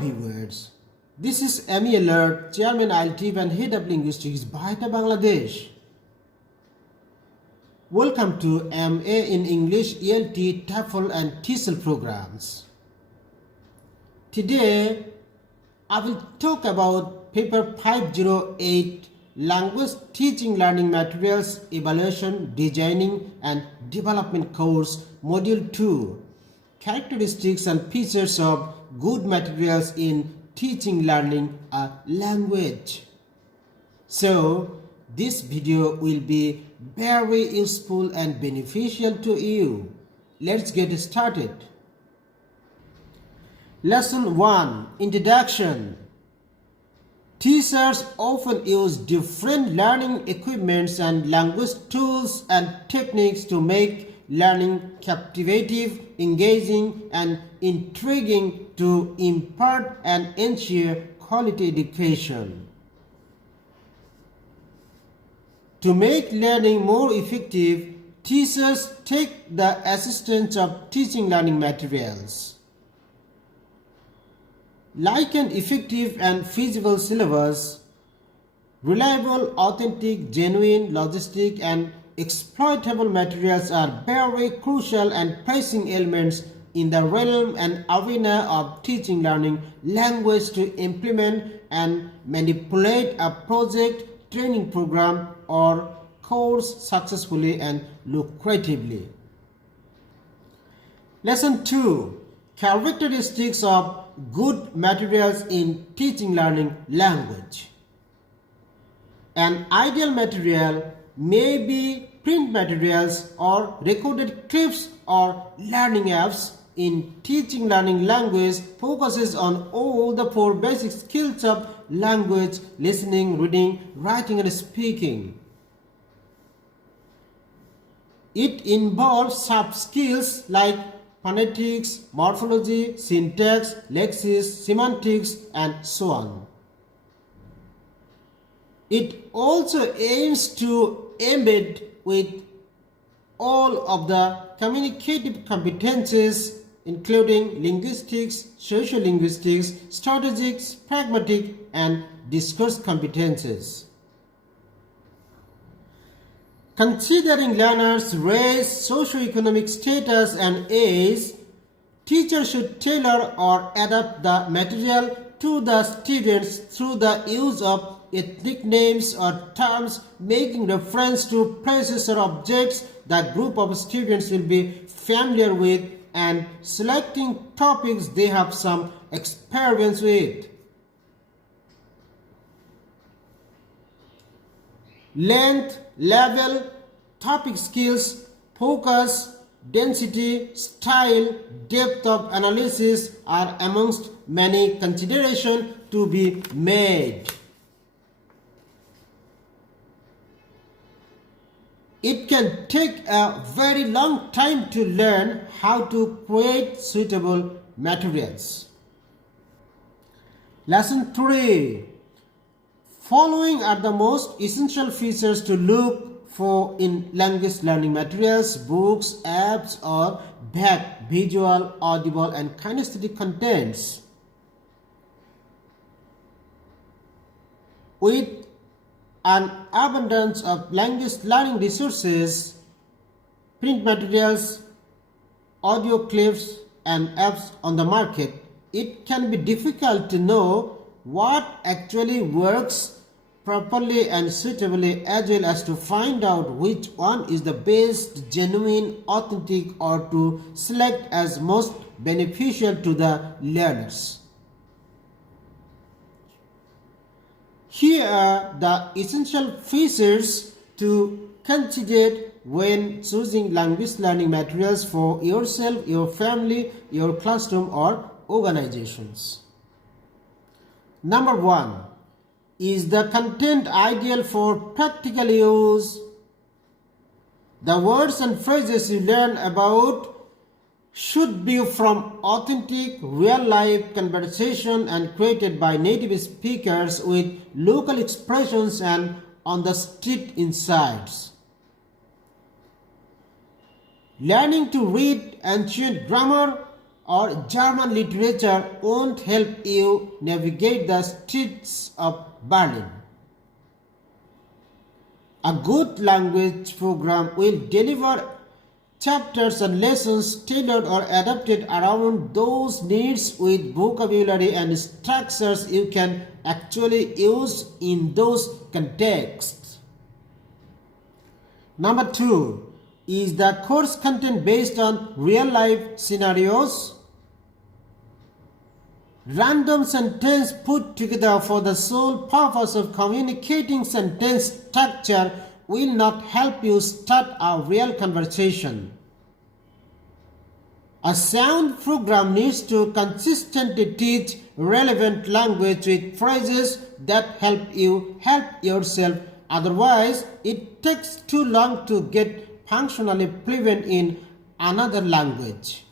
viewers, this is Int'l, Chairman Int'l and Head of Linguistics, baetta.bangladesh. Welcome to MA in English, ELT, TOEFL and TESOL programs. Today, I will talk about paper 508, Language Teaching Learning Materials, Evaluation, Designing and Development Course, Module 2, Characteristics and Features of Good Materials in Teaching Learning a Language. So, this video will be very useful and beneficial to you. Let's get started. Lesson 1, Introduction. Teachers often use different learning equipments and language tools and techniques to make learning captivating, engaging, and intriguing to impart and ensure quality education. To make learning more effective, teachers take the assistance of teaching learning materials. Like an effective and feasible syllabus, reliable, authentic, genuine, logistic, and exploitable materials are very crucial and pressing elements in the realm and arena of teaching learning language to implement and manipulate a project, training program, or course successfully and lucratively. Lesson 2, Characteristics of Good Materials in Teaching Learning Language. An ideal material may be print materials or recorded clips or learning apps. In teaching learning language focuses on all the 4 basic skills of language: listening, reading, writing, and speaking. It involves sub-skills like phonetics, morphology, syntax, lexis, semantics, and so on. It also aims to embed with all of the communicative competences including linguistics, sociolinguistics, strategic, pragmatic, and discourse competences. Considering learners' race, socioeconomic status, and age, teachers should tailor or adapt the material to the students through the use of ethnic names or terms making reference to places or objects the group of students will be familiar with, and selecting topics they have some experience with. Length, level, topic skills, focus, density, style, depth of analysis are amongst many considerations to be made. It can take a very long time to learn how to create suitable materials. Lesson 3. Following are the most essential features to look for in language learning materials, books, apps, or visual, audible, and kinesthetic contents. With an abundance of language learning resources, print materials, audio clips, and apps on the market, it can be difficult to know what actually works properly and suitably, as well as to find out which one is the best, genuine, authentic, or to select as most beneficial to the learners. Here are the essential features to consider when choosing language learning materials for yourself, your family, your classroom, or organizations. Number 1. Is the content ideal for practical use? The words and phrases you learn about should be from authentic, real-life conversation and created by native speakers with local expressions and on-the-street insights. Learning to read ancient grammar or German literature won't help you navigate the streets of Berlin. A good language program will deliver chapters and lessons tailored or adapted around those needs with vocabulary and structures you can actually use in those contexts. Number 2, is the course content based on real-life scenarios? Random sentence put together for the sole purpose of communicating sentence structure will not help you start a real conversation. A sound program needs to consistently teach relevant language with phrases that help you help yourself. Otherwise, it takes too long to get functionally fluent in another language.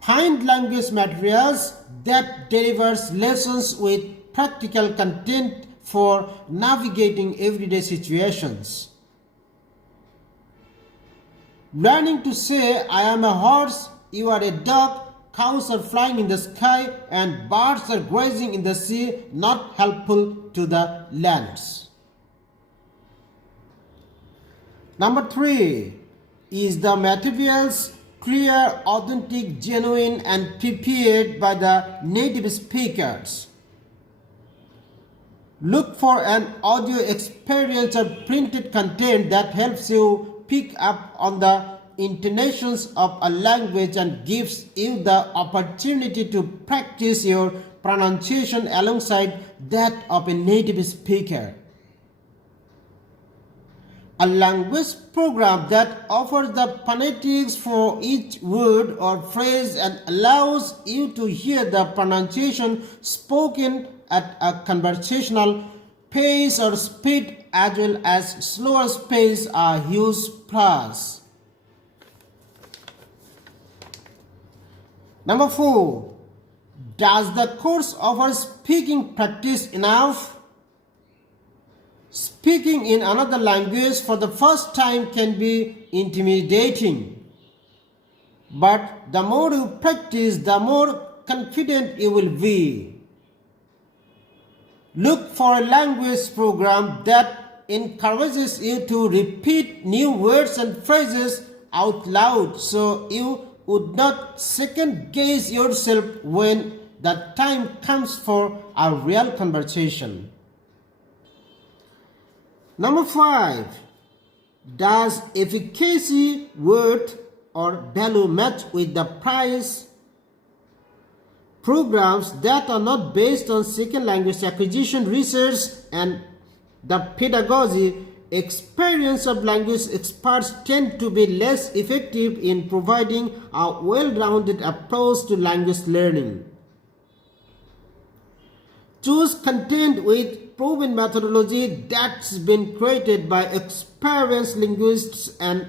Find language materials that delivers lessons with practical content for navigating everyday situations. Learning to say, I am a horse, you are a dog, cows are flying in the sky, and birds are grazing in the sea, not helpful to the lands. Number 3, is the materials clear, authentic, genuine, and prepared by the native speakers? Look for an audio experience or printed content that helps you pick up on the intonations of a language and gives you the opportunity to practice your pronunciation alongside that of a native speaker. A language program that offers the phonetics for each word or phrase and allows you to hear the pronunciation spoken at a conversational pace or speed as well as slower pace are huge plus. Number 4, does the course offer speaking practice enough? Speaking in another language for the first time can be intimidating, but the more you practice, the more confident you will be. Look for a language program that encourages you to repeat new words and phrases out loud so you would not second guess yourself when the time comes for a real conversation. Number 5, does efficacy, worth, or value match with the price? Programs that are not based on second language acquisition research and the pedagogy experience of language experts tend to be less effective in providing a well-rounded approach to language learning. Choose content with proven methodology that's been created by experienced linguists and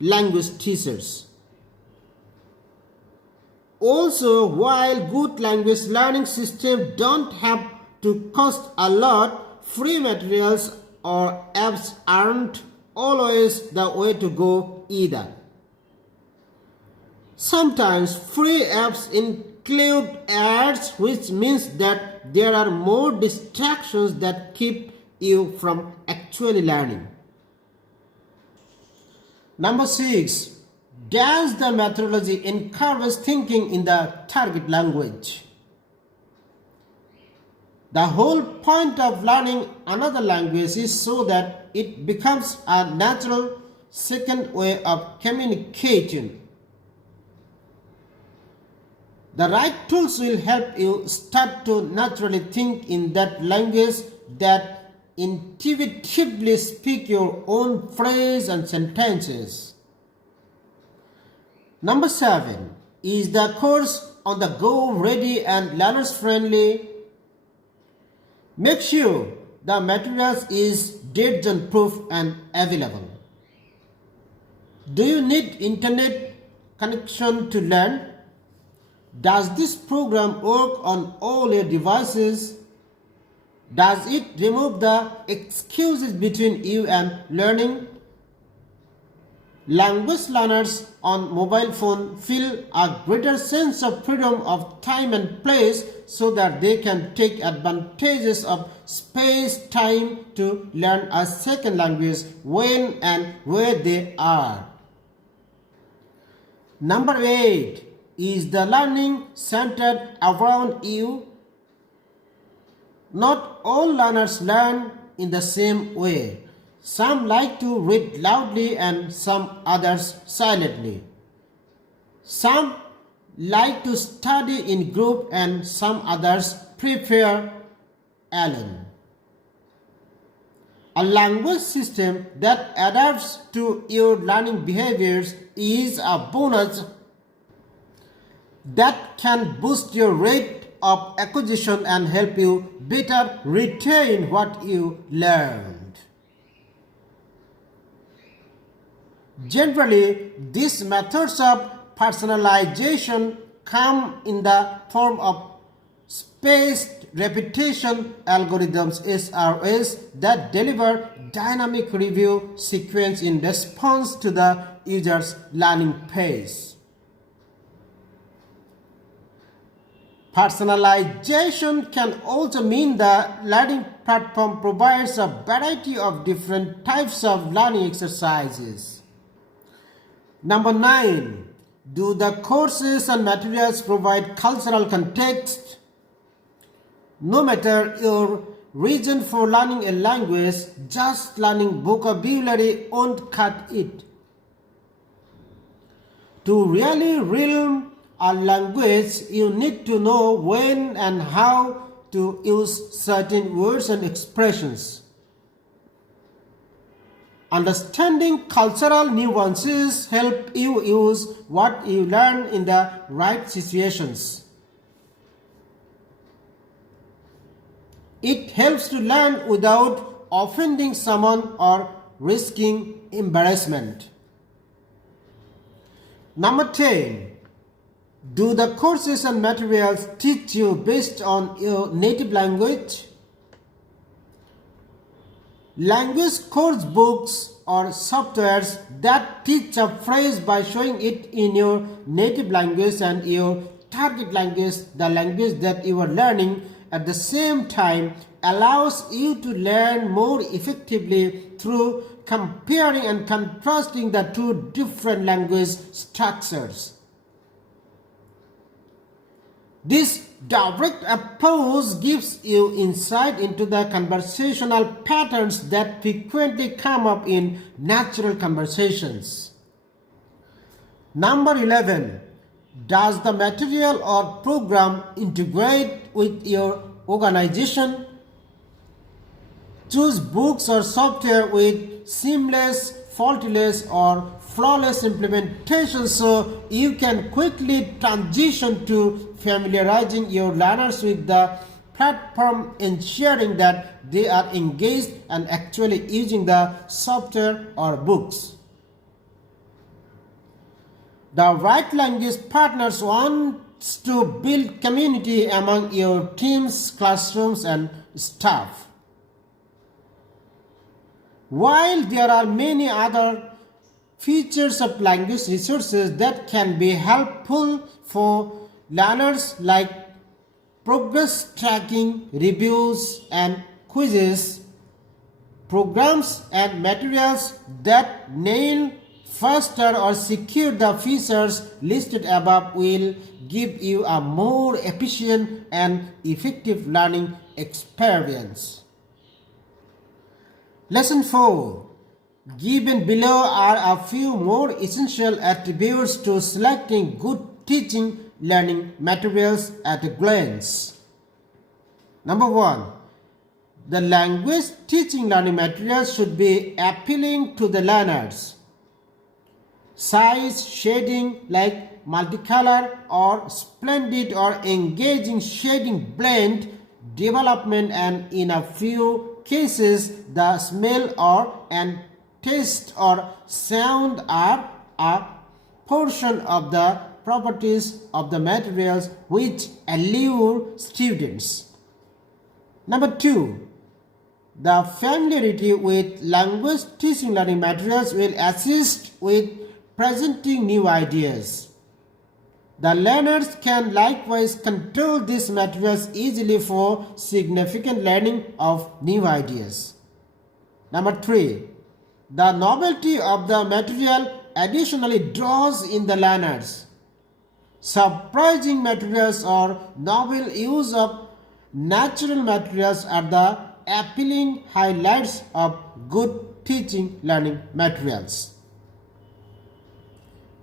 language teachers. Also, while good language learning systems don't have to cost a lot, free materials or apps aren't always the way to go either. Sometimes free apps include ads, which means that there are more distractions that keep you from actually learning. Number 6, does the methodology encourage thinking in the target language? The whole point of learning another language is so that it becomes a natural second way of communicating. The right tools will help you start to naturally think in that language, that intuitively speak your own phrase and sentences. Number 7, is the course on the go ready and learners friendly? Make sure the materials is dead zone proof and available. Do you need internet connection to learn? Does this program work on all your devices? Does it remove the excuses between you and learning? Language learners on mobile phone feel a greater sense of freedom of time and place so that they can take advantages of space time to learn a second language when and where they are. Number 8 is the learning centered around you. Not all learners learn in the same way. Some like to read loudly and some others silently. Some like to study in group and some others prefer alone. A language system that adapts to your learning behaviors is a bonus that can boost your rate of acquisition and help you better retain what you learned. Generally, these methods of personalization come in the form of spaced repetition algorithms (SRS) that deliver dynamic review sequence in response to the user's learning pace. Personalization can also mean the learning platform provides a variety of different types of learning exercises. Number 9. Do the courses and materials provide cultural context? No matter your reason for learning a language, just learning vocabulary won't cut it. To really learn a language, you need to know when and how to use certain words and expressions. Understanding cultural nuances help you use what you learn in the right situations. It helps to learn without offending someone or risking embarrassment. Number 10. Do the courses and materials teach you based on your native language? Language course books or softwares that teach a phrase by showing it in your native language and your target language, the language that you are learning at the same time, allows you to learn more effectively through comparing and contrasting the two different language structures. This direct approach gives you insight into the conversational patterns that frequently come up in natural conversations. Number 11. Does the material or program integrate with your organization? Choose books or software with seamless, faultless, or flawless implementation so you can quickly transition to familiarizing your learners with the platform, ensuring that they are engaged and actually using the software or books. The right language partners want to build community among your teams, classrooms, and staff. While there are many other features of language resources that can be helpful for learners like progress tracking, reviews, and quizzes, programs and materials that nail, foster, or secure the features listed above will give you a more efficient and effective learning experience. Lesson 4. Given below are a few more essential attributes to selecting good teaching learning materials at a glance. Number 1. The language teaching learning materials should be appealing to the learners. Size, shading like multicolor or splendid or engaging shading blend, development, and in a few cases the smell or and taste or sound are a portion of the properties of the materials which allure students. Number 2. The familiarity with language teaching learning materials will assist with presenting new ideas. The learners can likewise control these materials easily for significant learning of new ideas. Number 3. The novelty of the material additionally draws in the learners. Surprising materials or novel use of natural materials are the appealing highlights of good teaching learning materials.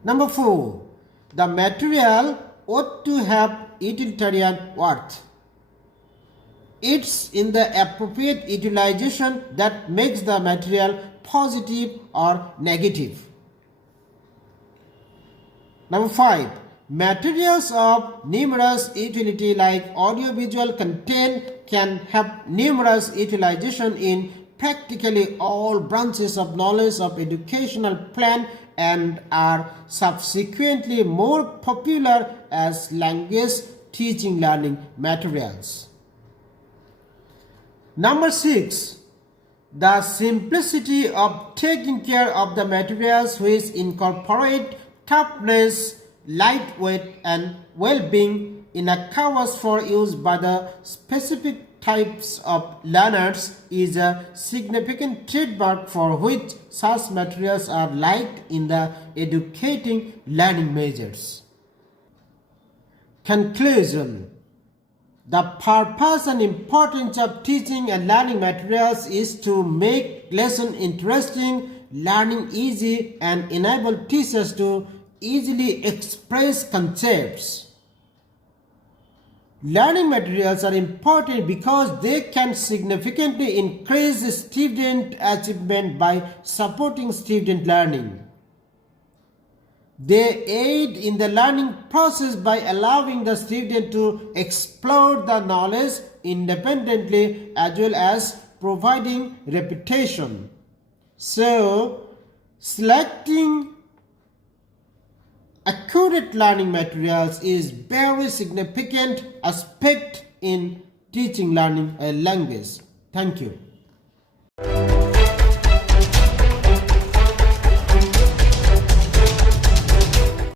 Number 4. The material ought to have utilitarian worth. It's in the appropriate utilization that makes the material positive or negative. Number 5. Materials of numerous utility like audiovisual content can have numerous utilization in practically all branches of knowledge of educational plan and are subsequently more popular as language teaching learning materials. Number 6. The simplicity of taking care of the materials which incorporate toughness, lightweight and well-being in a covers for use by the specific types of learners is a significant trademark for which such materials are liked in the educating learning measures. Conclusion. The purpose and importance of teaching and learning materials is to make lesson interesting, learning easy and enable teachers to easily express concepts. Learning materials are important because they can significantly increase student achievement by supporting student learning. They aid in the learning process by allowing the student to explore the knowledge independently as well as providing repetition. So, selecting accurate learning materials is very significant aspect in teaching learning a language. Thank you.